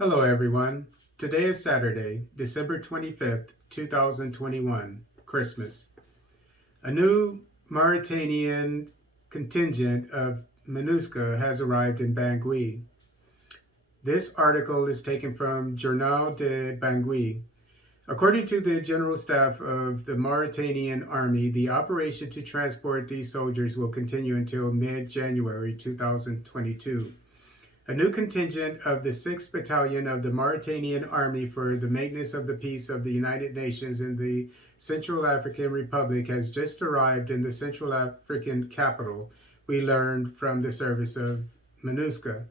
Hello everyone. Today is Saturday, December 25th, 2021, Christmas. A new Mauritanian contingent of MINUSCA has arrived in Bangui. This article is taken from Journal de Bangui. According to the General Staff of the Mauritanian Army, the operation to transport these soldiers will continue until mid-January 2022. A new contingent of the 6th Battalion of the Mauritanian Army for the Maintenance of the Peace of the United Nations in the Central African Republic has just arrived in the Central African capital, we learned from the service of MINUSCA.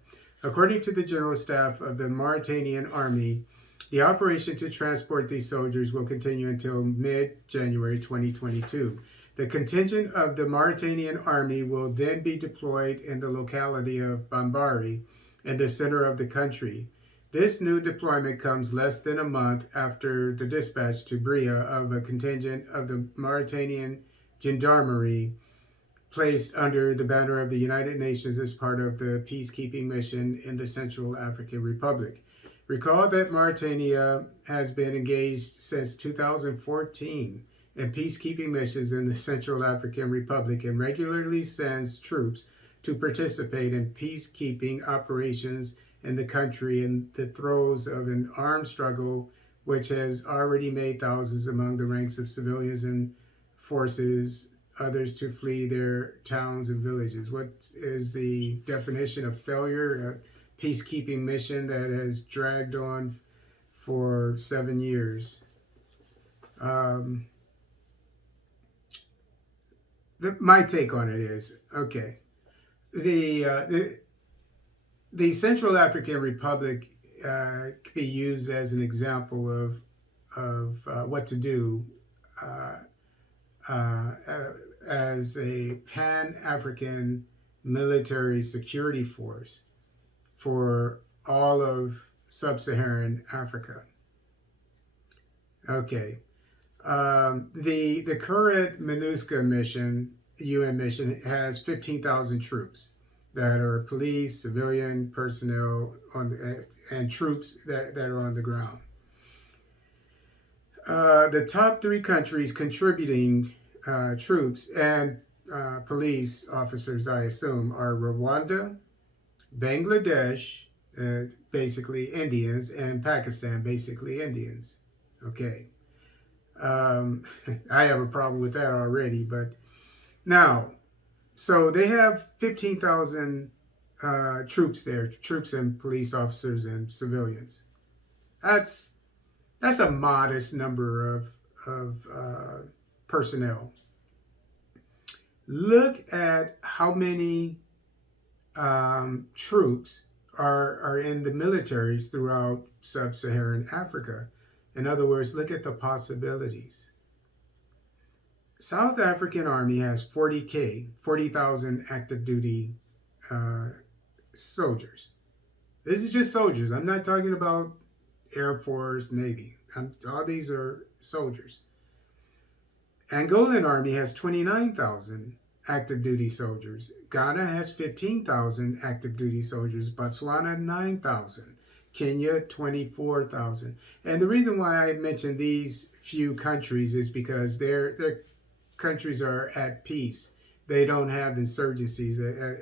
According to the General Staff of the Mauritanian Army, the operation to transport these soldiers will continue until mid-January 2022. The contingent of the Mauritanian Army will then be deployed in the locality of Bambari, in the center of the country. This new deployment comes less than a month after the dispatch to Bria of a contingent of the Mauritanian Gendarmerie placed under the banner of the United Nations as part of the peacekeeping mission in the Central African Republic. Recall that Mauritania has been engaged since 2014 in peacekeeping missions in the Central African Republic and regularly sends troops to participate in peacekeeping operations in the country in the throes of an armed struggle which has already made thousands among the ranks of civilians and forces others to flee their towns and villages. What is the definition of failure? A peacekeeping mission that has dragged on for 7 years. My take on it is, okay, the Central African Republic could be used as an example of what to do as a Pan-African military security force for all of sub-Saharan Africa. Okay, the current MINUSCA mission, UN mission, has 15,000 troops that are police, civilian personnel and troops that are on the ground. The top 3 countries contributing troops and police officers, I assume, are Rwanda, Bangladesh, basically Indians, and Pakistan, basically Indians. Okay. I have a problem with that already, but now, so they have 15,000 troops there, troops and police officers and civilians. That's a modest number of personnel. Look at how many troops are in the militaries throughout sub-Saharan Africa. In other words, look at the possibilities. South African Army has 40,000 active duty soldiers. This is just soldiers. I'm not talking about Air Force, Navy. All these are soldiers. Angolan Army has 29,000 active duty soldiers. Ghana has 15,000 active duty soldiers. Botswana, 9,000. Kenya, 24,000. And the reason why I mention these few countries is because their countries are at peace. They don't have insurgencies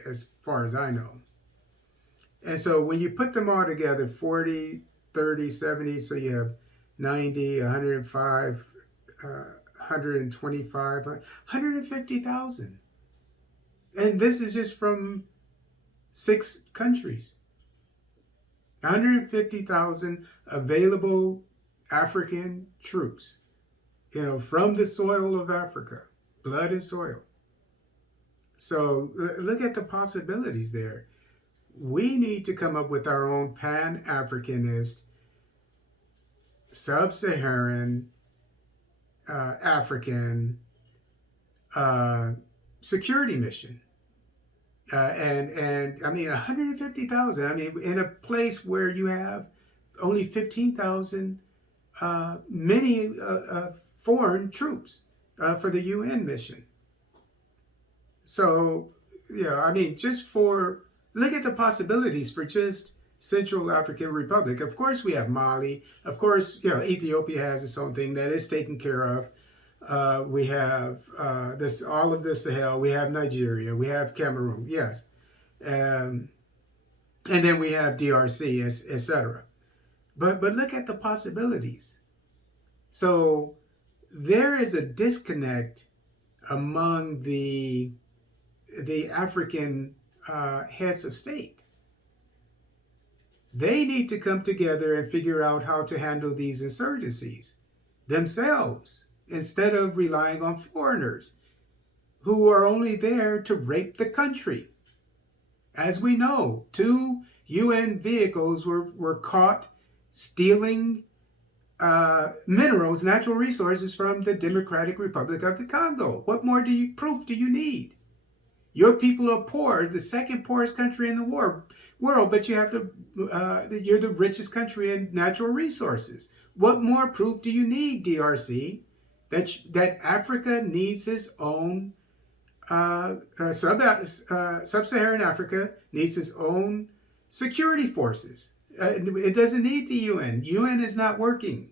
as far as I know. And so when you put them all together, 40, 30, 70, so you have 90, 105, 125, 150,000. And this is just from 6 countries. 150,000 available African troops, from the soil of Africa, blood and soil. So look at the possibilities there. We need to come up with our own Pan-Africanist, sub-Saharan African security mission. And I mean, 150,000. I mean, in a place where you have only 15,000 many foreign troops for the UN mission. So, I mean, look at the possibilities for just Central African Republic. Of course, we have Mali. Of course, Ethiopia has its own thing that is taken care of. We have this, all of this Sahel. We have Nigeria. We have Cameroon. Yes, and then we have DRC, etc. But look at the possibilities. So there is a disconnect among the African heads of state. They need to come together and figure out how to handle these insurgencies themselves instead of relying on foreigners who are only there to rape the country. As we know, 2 UN vehicles were caught stealing minerals, natural resources from the Democratic Republic of the Congo. What more proof do you need? Your people are poor, the second poorest country in the world, but you have you're the richest country in natural resources. What more proof do you need, DRC, that Africa needs its own sub-Saharan Africa needs its own security forces? It doesn't need the UN. UN is not working.